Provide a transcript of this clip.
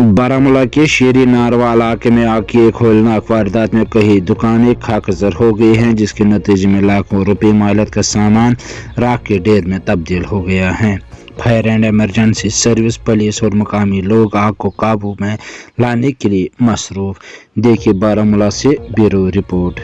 बारामूला के शेरी नारवा इलाके में आग की एक होलनाक वारदात में कई दुकानें खाकजर हो गई हैं, जिसके नतीजे में लाखों रुपए मालियत का सामान राख के ढेर में तब्दील हो गया है। Fire and emergency service, police और मकामी लोग आग को काबू में लाने के लिए मसरूफ। देखिए बारामूला से ब्यूरो रिपोर्ट।